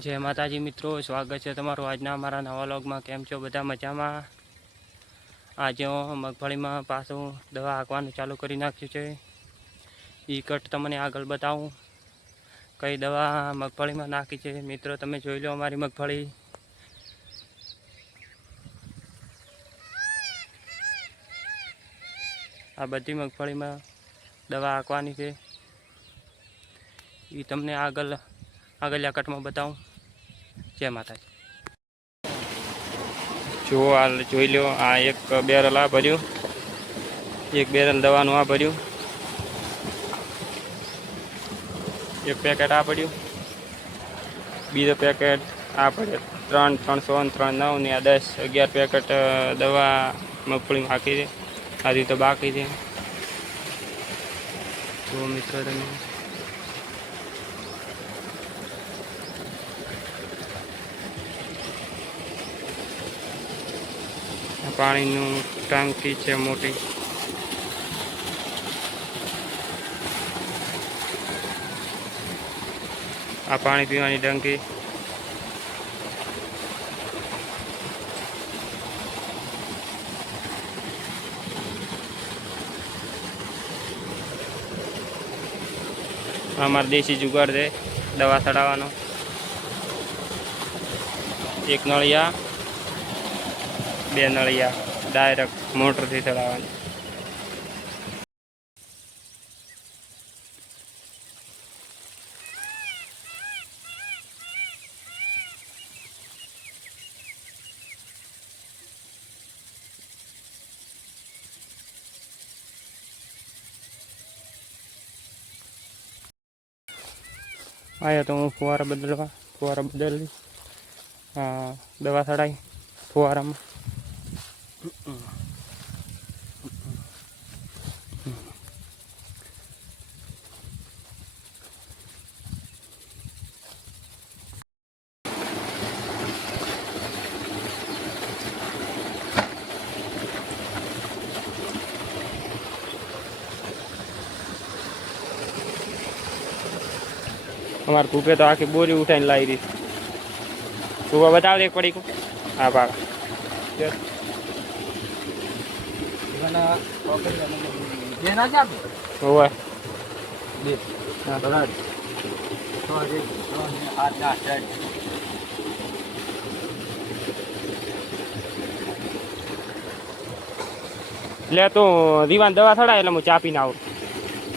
જય માતાજી મિત્રો, સ્વાગત છે તમારું આજના અમારા નવા લોગમાં કેમ છો? બધા મજામાં? આજે હું મગફળીમાં પાછું દવા હાંકવાનું ચાલુ કરી નાખ્યું છે. એ કટ તમને આગળ બતાવું. કઈ દવા મગફળીમાં નાખી છે? મિત્રો, તમે જોઈ લો અમારી મગફળી. આ બધી મગફળીમાં દવા હાંકવાની છે. એ તમને આગળ, આગળના કટમાં બતાવું. જય માતાજી. જો આ જોઈ લો, આ એક બેરલ આ ભર્યું. એક બેરલ દવાનું આ ભર્યું. એક પેકેટ આ પડ્યું બીજો પેકેટ આ પડ્યો ત્રણ, ત્રણસો ત્રણ, નવ ને આ દસ, અગિયાર પેકેટ દવા મગફળીમાં બાકી છે. આથી તો બાકી છે. તો મિત્રો તમે પાણીનું ટાંકી છે મોટી. આ પાણી પીવાની ટંકી. અમારે દેશી જુગાડ છે, દવા ચડાવવાનો. એક નળિયા બે નળિયા ડાયરેક્ટ મોટરથી ચડાવવાની આવ્યો તો હું ફુવારા બદલવા ફુવારા બદલી આ દવા ચડાવી ફુવારામાં અમારે કૂપે તો આખી બોરી ઉઠાઈને લાવી દીધી કૂપા બતાવ દે એક પડી હા પાક બે ના ચાપ હોવે બે હા. ત્રણ છ એક ત્રણ ને આઠ ને આઠ સાઠ લે તું દીવાન દવા થડા એટલે હું ચા પીને આવું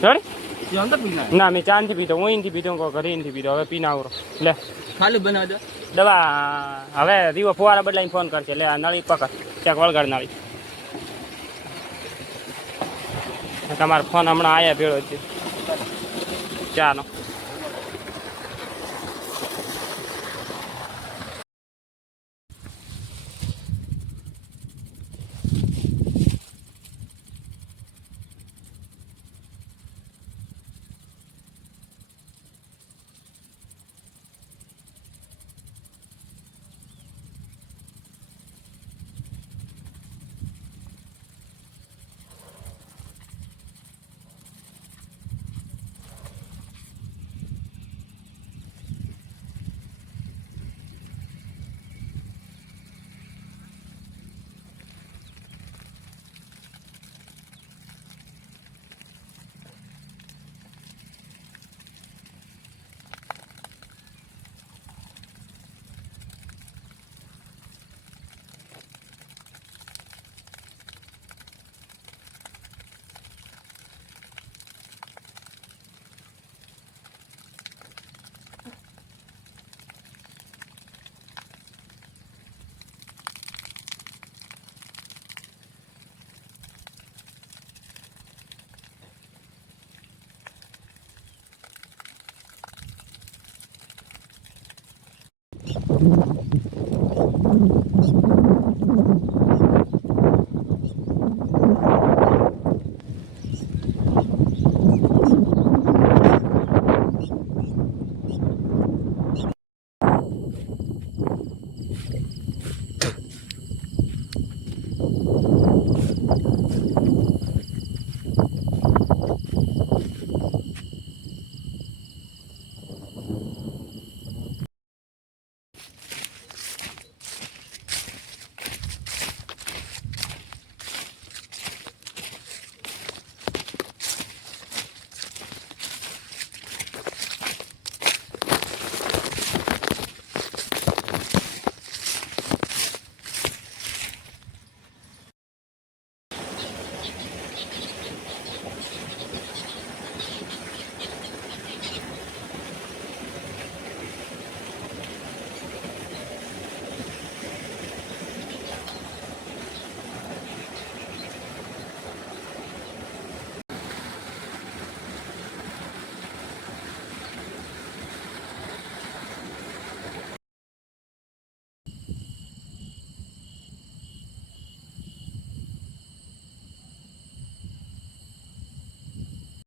નાખ. ના મેં ચા થી પીતો હું થી પીધો ઘરે થી પીતો હવે પીને આવરો લે ખાલી બનાવ દે દવા હવે દીવો ફુવારા બદલાઈને ફોન કરશે લે આ નળી પકડ ક્યાંક વળગાડ નળી તમારો ફોન હમણાં આયા ભેળો છે ચાનો 何だ?